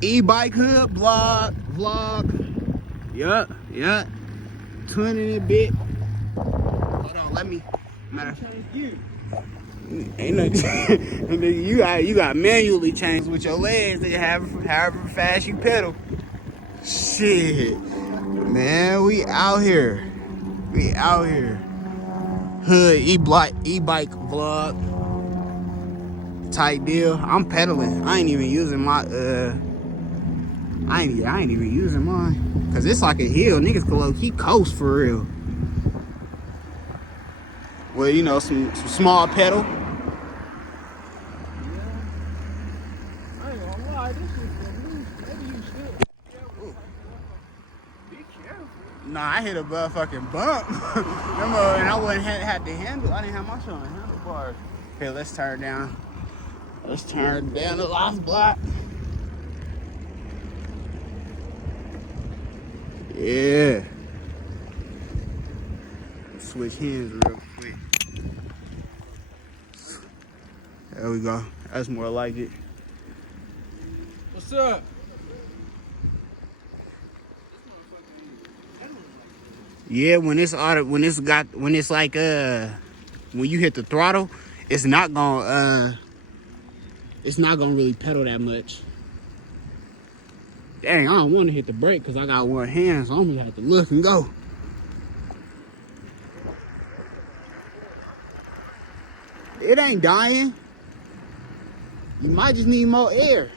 E-bike hood vlog. Yup. 20 in a bit. Hold on, let me. Matter of fact, ain't no. you got manually change with your legs. They however fast you pedal. Shit, man, we out here. Hood e-bike vlog type deal. I'm pedaling. I ain't even using my I ain't even using mine. Cause it's like a hill. Niggas can low-key coast for real. Well, you know, some small pedal. I ain't gonna lie, this is for loose. Maybe you should. Be careful. Nah, I hit a motherfucking bump. Remember, and I wouldn't had the handle. I didn't have my shit on the handlebars. Okay, let's turn down. Let's turn down the last block. Yeah. Switch hands real quick. There we go. That's more like it. What's up? Yeah, when it's like when you hit the throttle, it's not gonna really pedal that much. Dang, I don't want to hit the brake because I got one hand, so I'm gonna have to look and go. It ain't dying. You might just need more air.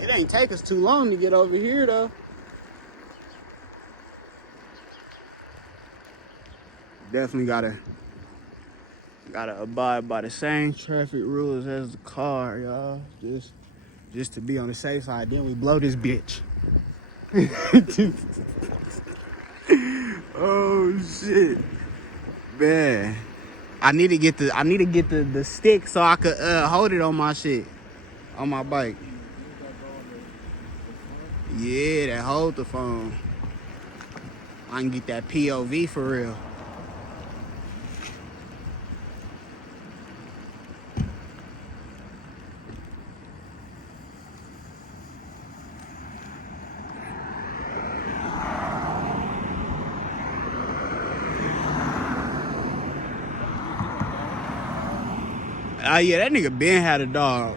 It ain't take us too long to get over here though. Definitely gotta abide by the same traffic rules as the car, y'all. Just to be on the safe side. Then we blow this bitch. Oh shit, man! I need to get the stick so I could hold it on my shit, on my bike. Yeah, that hold the phone. I can get that POV for real. Yeah, that nigga Ben had a dog.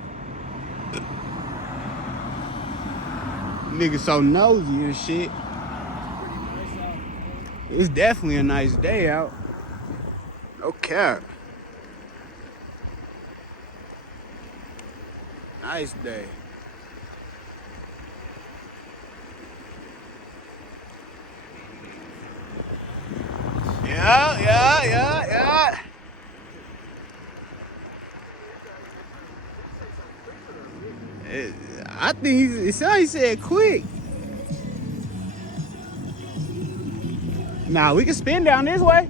Nigga so nosy and shit. It's definitely a nice day out. No cap. Nice day. Yeah. I think he said quick. Nah, we can spin down this way.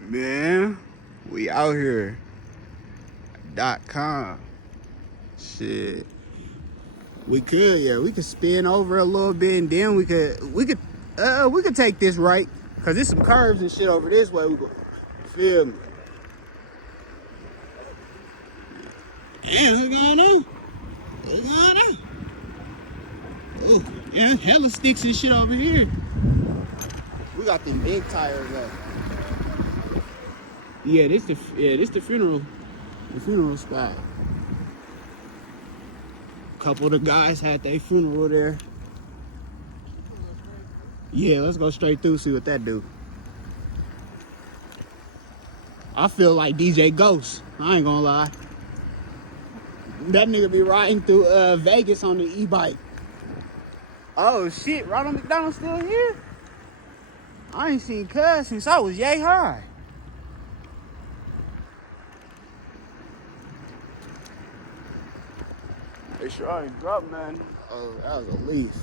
Man, we out here. .com. Shit. We could spin over a little bit and then we could take this right. Cause there's some curves and shit over this way. We go. Feel me? Damn, what's going on? Oh, yeah, hella sticks and shit over here. We got them big tires though. Yeah, this the funeral spot. A couple of the guys had their funeral there. Yeah, let's go straight through, see what that do. I feel like DJ Ghost. I ain't gonna lie. That nigga be riding through Vegas on the e-bike. Oh shit, Ronald McDonald's still here? I ain't seen Cuz since I was yay high. They sure ain't dropped nothing. Oh, that was a leaf.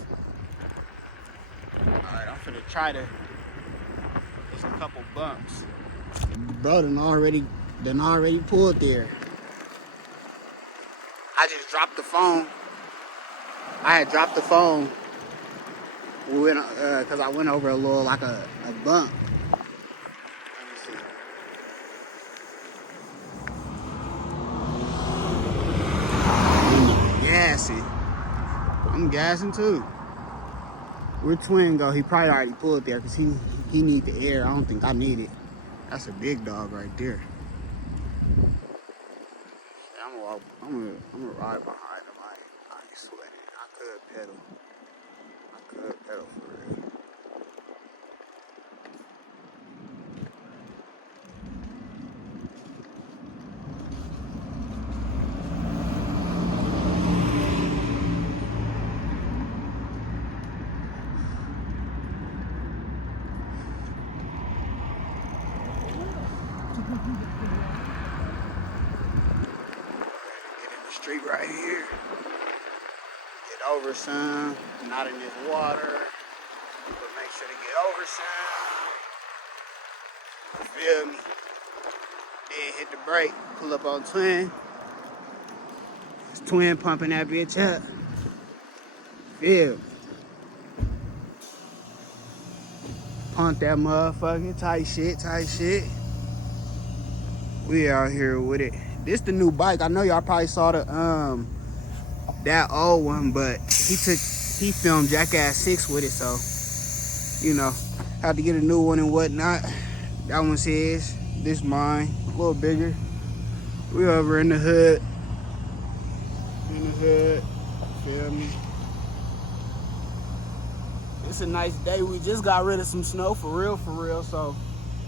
Alright, I'm finna try to. There's a couple bumps. Bro done already Then already pulled there. I just dropped the phone. I had dropped the phone. We went, cause I went over a little, like a bump. Let me see. I'm gassing. I'm gassing too. Where Twin go? He probably already pulled there, cause he need the air. I don't think I need it. That's a big dog right there. I'm gonna ride behind him. I ain't sweating. I could pedal for real. Get in the street right here. Get over some. Not in this water. But make sure to get over some. You feel me? Then hit the brake. Pull up on Twin. It's Twin pumping that bitch up. Feel me? Pump that motherfucker. Tight shit. We out here with it. This the new bike. I know y'all probably saw the that old one, but he filmed Jackass 6 with it, so you know, had to get a new one and whatnot. That one's his. This mine. A little bigger. We over in the hood. Feel me? It's a nice day. We just got rid of some snow for real, so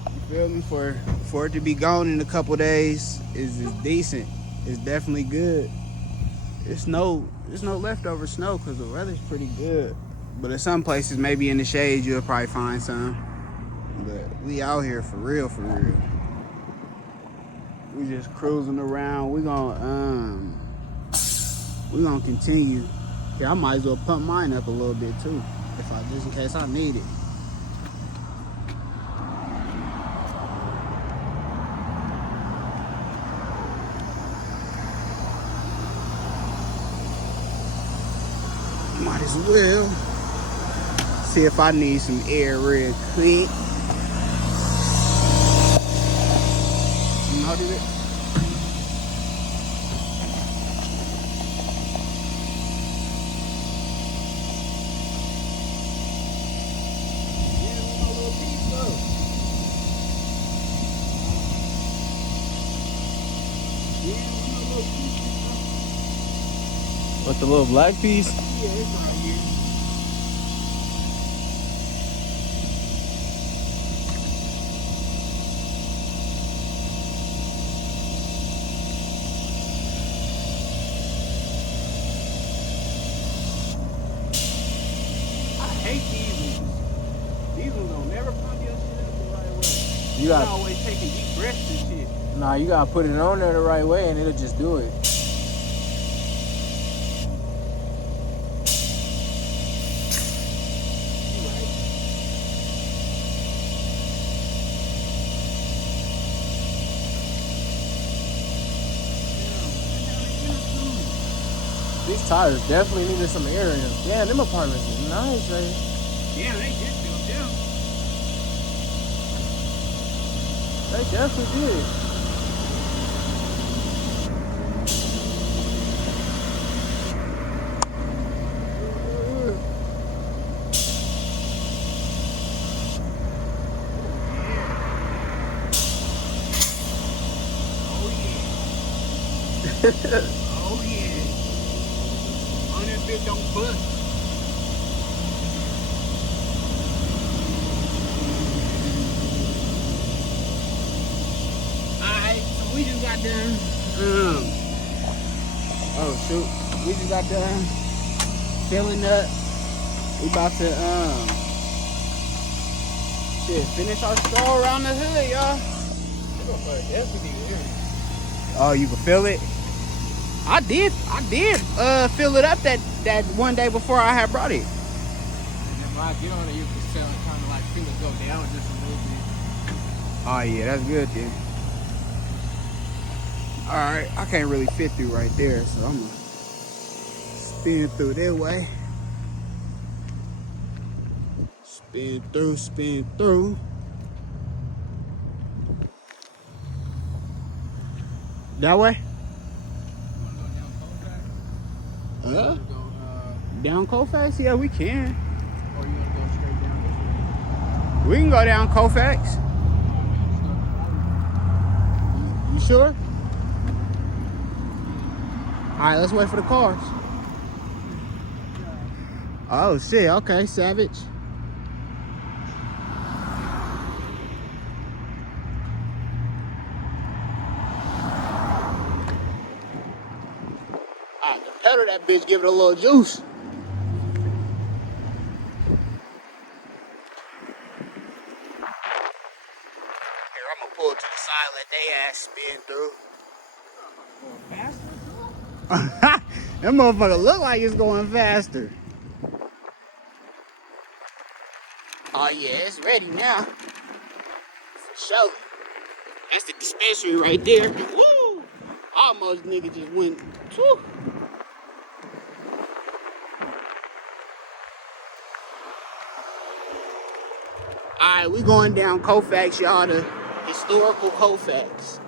you feel me? For it to be gone in a couple days is decent. It's definitely good. There's no leftover snow because the weather's pretty good. But in some places, maybe in the shade, you'll probably find some. But we out here for real. We just cruising around. We gonna continue. Yeah, I might as well pump mine up a little bit too, just in case I need it. Might as well see if I need some air real quick. How did it? What, the little black piece? Yeah, it's right here. I hate these ones. These ones don't never pump your shit up the right way. You gotta always taking deep breaths and shit. Nah, you gotta put it on there the right way and it'll just do it. These tires definitely needed some air in them. Yeah, them apartments is nice, right? Yeah, they get built down. They definitely did. Oh yeah. On that bitch don't bust. Alright, so we just got done. Oh shoot. We just got done filling up. We about to finish our stroll around the hood, y'all. Oh, you can feel it? I did fill it up that one day before I had brought it. And then when I get on it, you can tell it kind of like feel it go down just a little bit. Oh yeah, that's good then. All right, I can't really fit through right there, so I'm gonna spin through that way. Spin through, spin through. That way? Huh? Down Colfax? Yeah, we can. Or you gonna go straight down this way? We can go down Colfax. You sure? All right, let's wait for the cars. Oh shit, okay, Savage. All right, pedal that bitch, give it a little juice. Here, I'm gonna pull to the side, let they ass spin through. Going faster? That motherfucker look like it's going faster. Oh yeah, it's ready now. For sure. That's the dispensary right there. Woo! Almost nigga just went. Whew. Alright, we going down Colfax, y'all, the historical Colfax.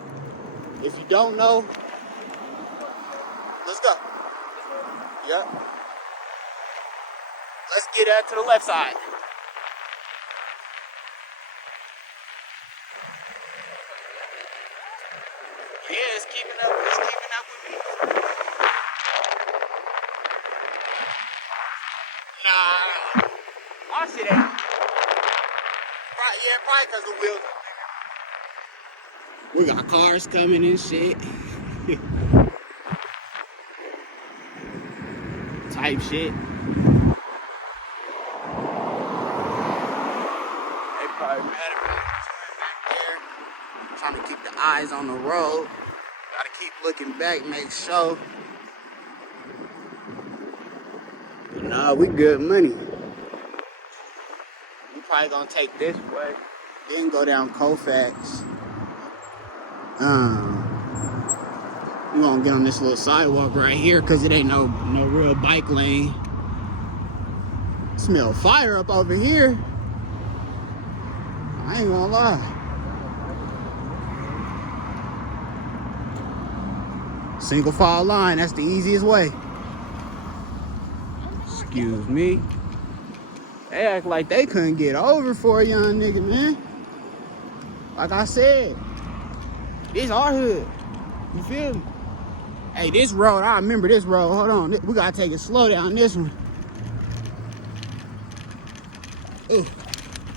If you don't know, let's go. Yep. Let's get out to the left side. Yeah, it's keeping up with me. Nah. My shit ain't. Yeah, probably because the wheels are bigger. We got cars coming and shit. Type shit. They probably mad at me back there. Trying to keep the eyes on the road. Gotta keep looking back, make sure. But nah, we good money. We probably gonna take this way, then go down Colfax. We gonna get on this little sidewalk right here because it ain't no real bike lane. Smell fire up over here. I ain't gonna lie. Single file line, that's the easiest way. Excuse me. They act like they couldn't get over for a young nigga, man. Like I said, this our hood. You feel me? Hey, this road, I remember this road. Hold on, we gotta take it slow down this one. Ooh,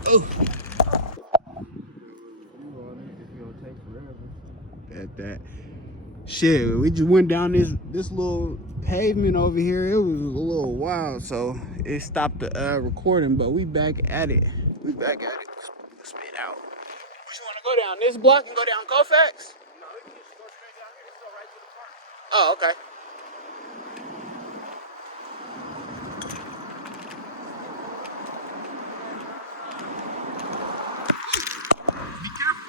ooh. At that. Shit, we just went down this little pavement over here. It was a little wild, so it stopped the recording, but we back at it. We back at it. Spit out. Which you wanna go down this block and go down Colfax? No, we can just go straight down here. Just go right to the park. Oh, okay. Be careful.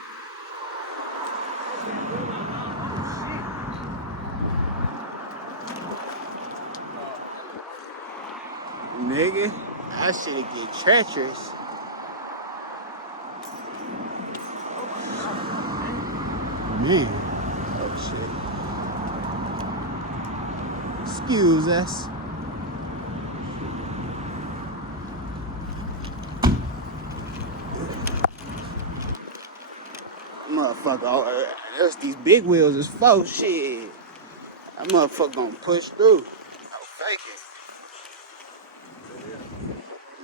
Nigga, that shit'll get treacherous. Man. Oh shit. Excuse us. Motherfucker, there's these big wheels is full shit. That motherfucker gonna push through. No faking.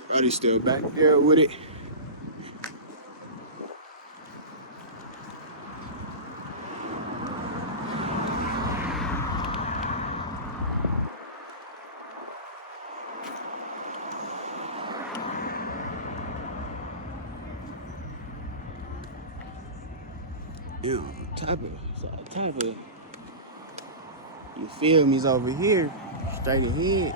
Buddy's still back there with it. You know, type of, you feel me's over here, straight ahead.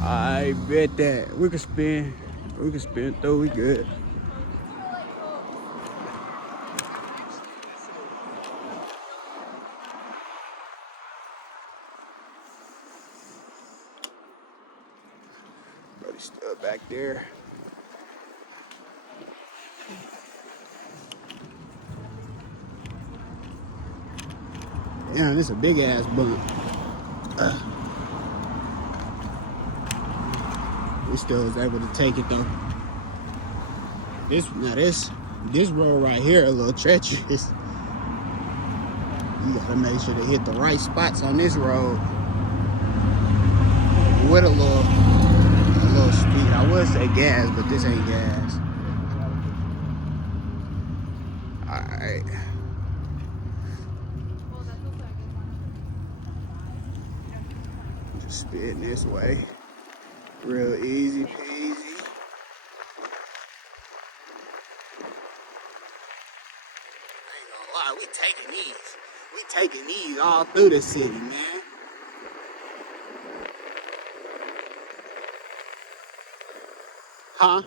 I bet that we can spin through, we good. It's still back there. Damn, this is a big ass bump. We still was able to take it though. This road right here a little treacherous. You gotta make sure to hit the right spots on this road with a little speed. I would say gas, but this ain't gas. All right. Just spin this way. Real easy peasy. Wow, we taking these. We taking these all through the city, man. Huh?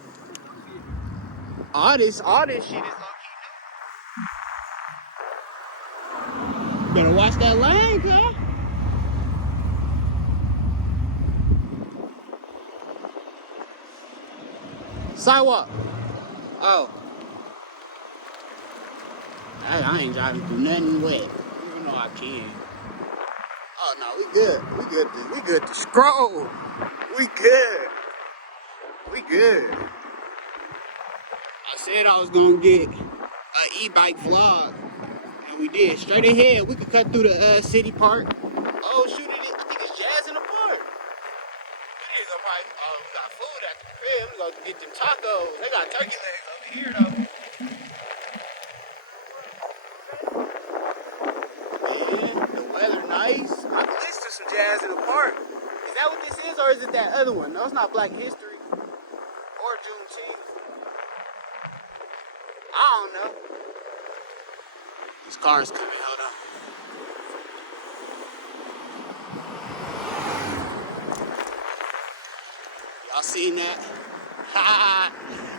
All this shit is low-key new. Better watch that lane, huh? Sidewalk. Oh. I ain't driving through nothing wet. Even though I can. Oh no, we good. We good to scroll. We good. We good. I said I was gonna get an e-bike vlog, and we did. Straight ahead, we could cut through the city park. Oh shoot, I think it's Jazz in the park. We got food at the crib. We gonna get them tacos. They got turkey legs over here though. Man, the weather nice. I can listen to some Jazz in the park. Is that what this is, or is it that other one? No, it's not Black History or Juneteenth. I don't know. This car is coming. Hold on. Y'all seen that?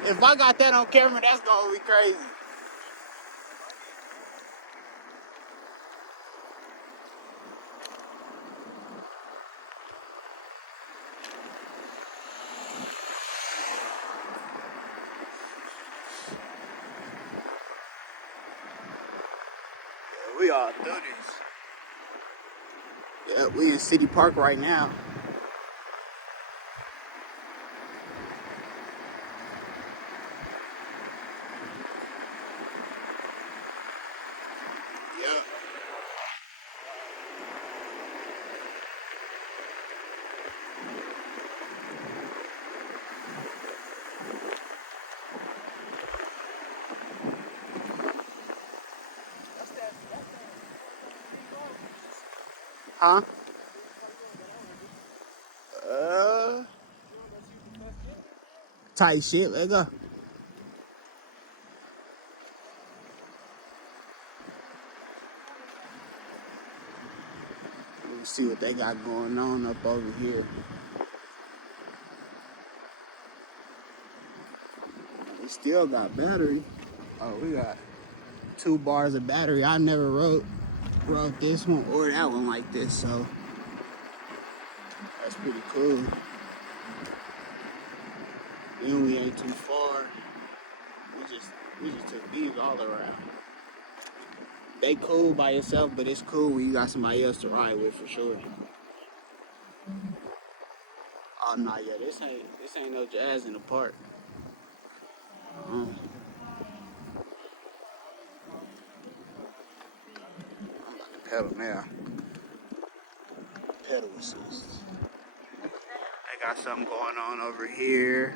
If I got that on camera, that's gonna be crazy. Yeah, we all through this. Yeah, we in City Park right now. Huh? Tight shit, let's go. Let me see what they got going on up over here. We still got battery. Oh, we got 2 bars of battery. I never wrote this one or that one like this, so that's pretty cool. Then we ain't too far. We just took these all around. They cool by yourself, but it's cool when you got somebody else to ride with for sure. Oh nah, yeah, this ain't no Jazz in the park. I'm about to pedal now. Pedal assist. I got something going on over here.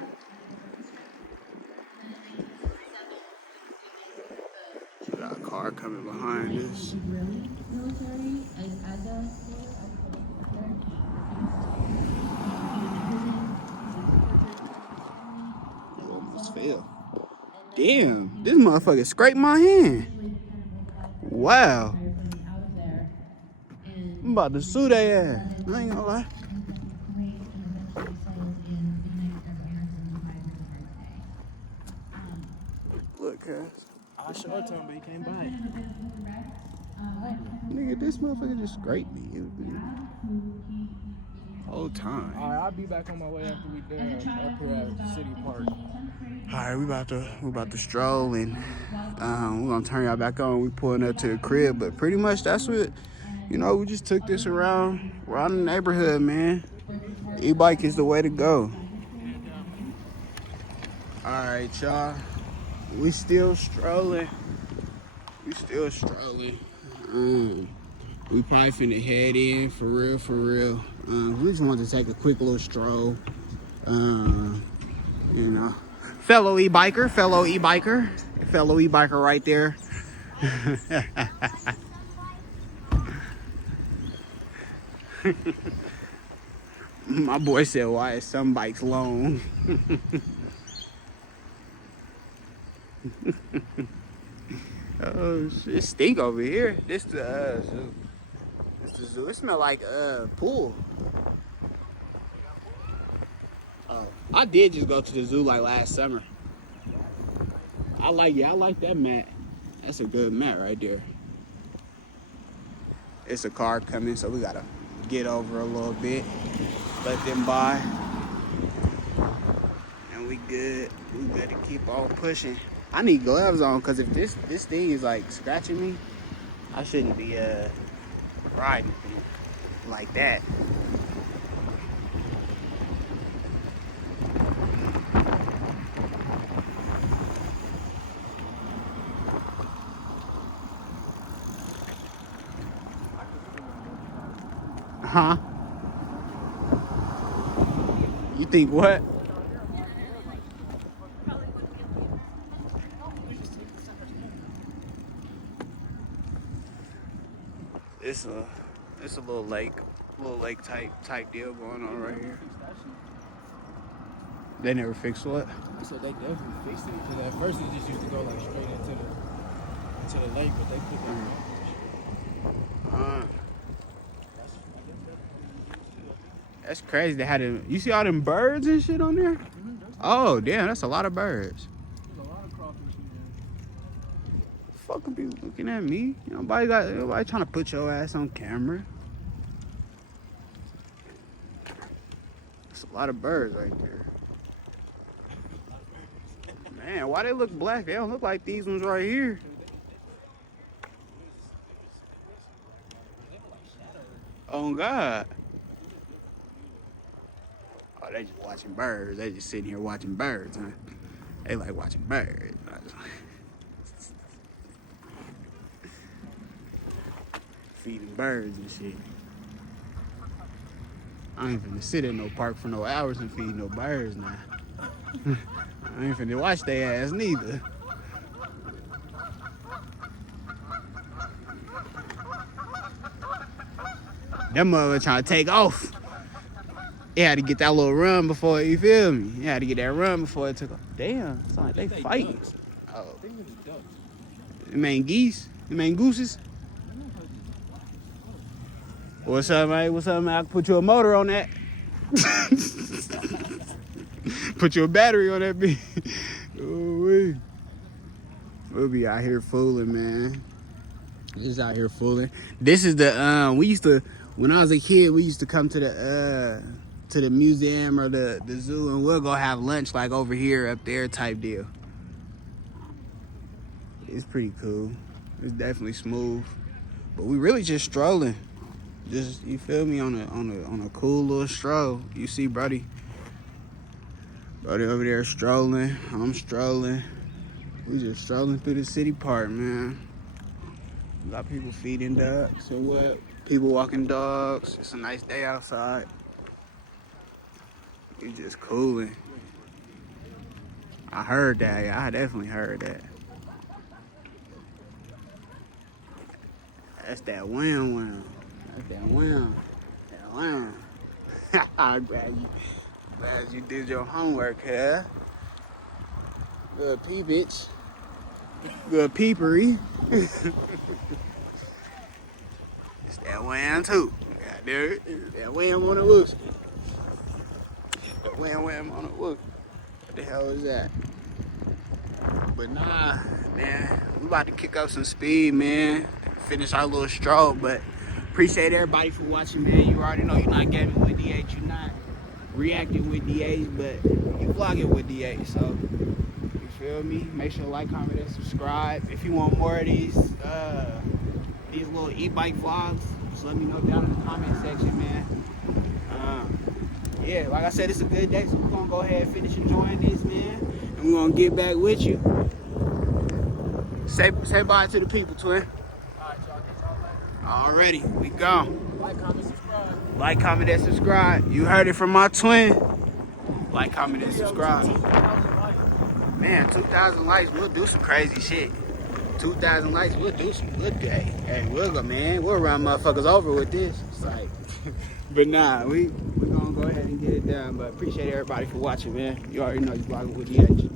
We got a car coming behind us. I almost fell. Damn, this motherfucker scraped my hand. Wow. I'm about to sue their ass. I ain't gonna lie. Look, cuz. I showed it to him, but he can't buy it. Nigga, this motherfucker just scraped me. Whole time. Alright, I'll be back on my way after we done up here at the city park. Alright, we about to stroll, and we're gonna turn y'all back on. We pulling up to the crib, but pretty much that's what, you know, we just took this around the neighborhood, man. E-bike is the way to go. Alright, y'all. We still strolling. We probably finna head in for real. We just wanted to take a quick little stroll. You know, fellow e-biker right there. My boy said, "Why is some bikes long?" Oh shit, it stink over here. This the zoo. It smell like pool. Oh, I did just go to the zoo like last summer. I like that mat. That's a good mat right there. It's a car coming, so we gotta get over a little bit, let them by, and we good. We better keep on pushing. I need gloves on, because if this thing is like scratching me, I shouldn't be riding like that. Huh? You think what? It's a little lake type deal going on right here. They never fixed what? So they definitely fixed it, because at first it just used to go like straight into the lake, but they put that. That's crazy. They had them. You see all them birds and shit on there? Oh damn, that's a lot of birds. There's a lot of crawfish in there. Fucking people looking at me. Nobody trying to put your ass on camera. That's a lot of birds right there. Man, why they look black? They don't look like these ones right here. Oh God. Oh, they just watching birds. They just sitting here watching birds, huh? They like watching birds. Feeding birds and shit. I ain't finna sit in no park for no hours and feed no birds now. I ain't finna watch their ass neither. That mother trying to take off. He had to get that little run before, you feel me? He had to get that run before it took off. Damn, it's like they fighting. Ducks. Oh. I think it was ducks. Them ain't geese? Them ain't gooses? What's up, man? What's up, man? I can put you a motor on that. Put you a battery on that bitch. Oh, we'll be out here fooling, man. Just out here fooling. This is the we used to, when I was a kid, we used to come to the museum or the zoo, and we'll go have lunch like over here, up there type deal. It's pretty cool. It's definitely smooth. But we really just strolling. Just, you feel me, on a cool little stroll. You see Brody over there strolling. I'm strolling. We just strolling through the city park, man. We got people feeding ducks or what? People walking dogs. It's a nice day outside. We just cooling. I heard that. Yeah, I definitely heard that. That's that wham. That's that wham. That wham. I'm glad you did your homework, huh? Good pee, bitch. Good peepery. It's that wham too. Yeah, dude. It's that wham on the loose. That wham on the loose. What the hell is that? But nah, man. We about to kick up some speed, man. Finish our little stroll, but Appreciate everybody for watching, man. You already know you're not gaming with DH, you're not reacting with DH, but you vlogging with DH, so you feel me? Make sure to like, comment, and subscribe. If you want more of these little e-bike vlogs, just let me know down in the comment section, man. Yeah, like I said, it's a good day, so we're gonna go ahead and finish enjoying this, man, and we're gonna get back with you. Say bye to the people, twin. Alright, y'all. Get y'all later. Alrighty, we gone. Like, comment, subscribe. Like, comment, and subscribe. You heard it from my twin. Like, comment, and subscribe. 2,000 likes. Man, 2,000 likes, we'll do some crazy shit. 2,000 likes, we'll do some good day. Hey, we'll go, man. We'll run motherfuckers over with this. It's like, but nah, we gonna go ahead and get it done. But appreciate everybody for watching, man. You already know you vlogging with DH.